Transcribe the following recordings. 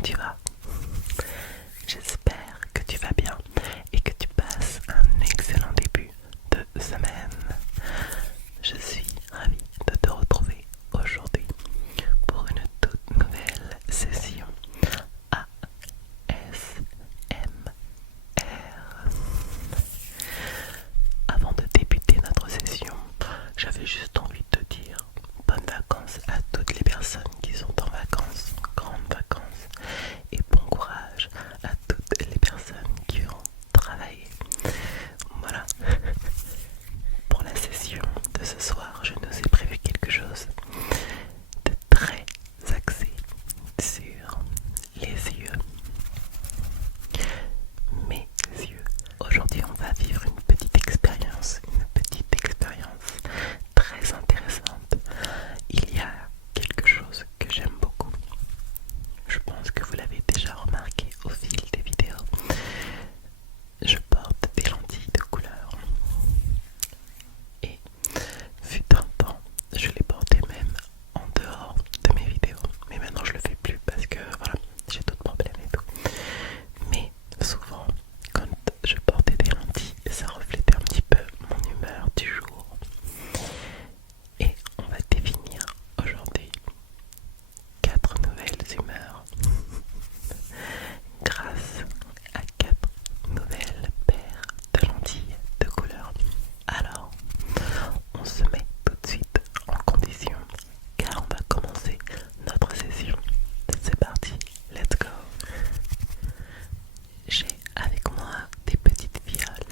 comment tu vas? J'espère que tu vas bien et que tu passes un excellent début de semaine. Je suis ravie de te retrouver aujourd'hui pour une toute nouvelle session ASMR. Avant de débuter notre session, j'avais juste envie de te dire bonnes vacances à toutes les personnes qui sont en vacances, grandes vacances, et bon courage à toutes les personnes qui ont travaillé. Voilà. Pour la session de ce soir, je nous ai prévu quelque chose de très axé sur les yeux. Mes yeux. Aujourd'hui, on va vivre une petite expérience très intéressante. Il y a quelque chose que j'aime beaucoup. Je pense que vous l'avez déjà remarqué au fil des vidéos. Je porte des lentilles de couleur. Et fut un temps, je les portais même en dehors de mes vidéos. Mais maintenant je le fais plus parce que voilà, j'ai d'autres problèmes et tout. Mais souvent, quand je portais des lentilles, ça reflétait un petit peu mon humeur du jour. Et on va définir aujourd'hui 4 nouvelles humeurs grâce à 4 nouvelles paires de lentilles de couleur. Alors, on se met tout de suite en condition car on va commencer notre session. C'est parti, let's go. J'ai avec moi des petites fioles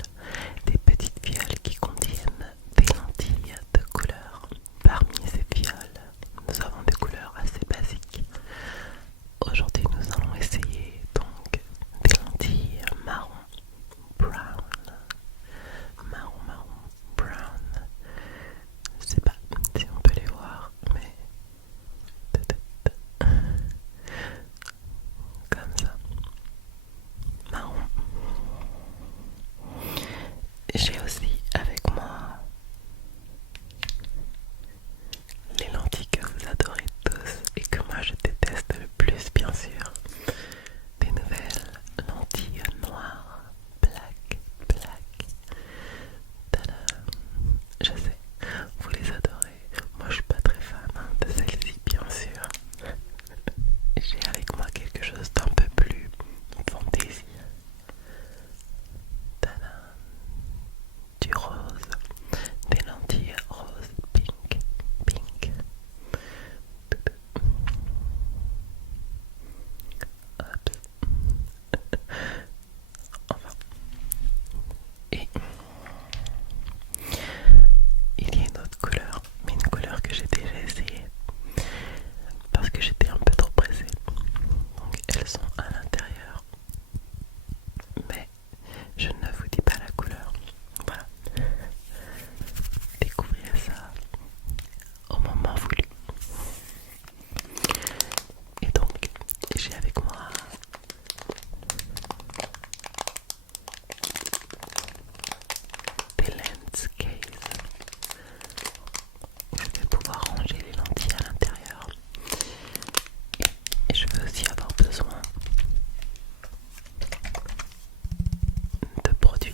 qui contiennent des lentilles de couleur. Parmi ces fioles, nous avons des couleurs assez basiques. Aujourd'hui, nous allons essayer donc des lentilles marron, brown, brown. Je sais pas si on peut les voir, mais comme ça, marron. J'ai aussi avec moi les lentilles que vous adorez tous et que moi je déteste le plus, bien sûr. Des nouvelles lentilles noires, black. Tadam. Je sais, vous les adorez. Moi je suis pas très fan de celle-ci, bien sûr. J'ai avec moi quelque chose d'un peu plus fantaisie. Tadam. Du rose, des lentilles rose pink. Hop. Enfin. Et il y a une autre couleur, mais une couleur que j'ai déjà essayée parce que j'étais un peu trop pressée. Donc elles sont à l'intérieur, mais je ne vous dis pas la couleur. Voilà. Découvrez ça au moment voulu. Et donc, j'ai avec moi des lens case où je vais pouvoir ranger les lentilles à l'intérieur. Et je vais aussi avoir besoin de produits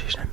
j'ai jamais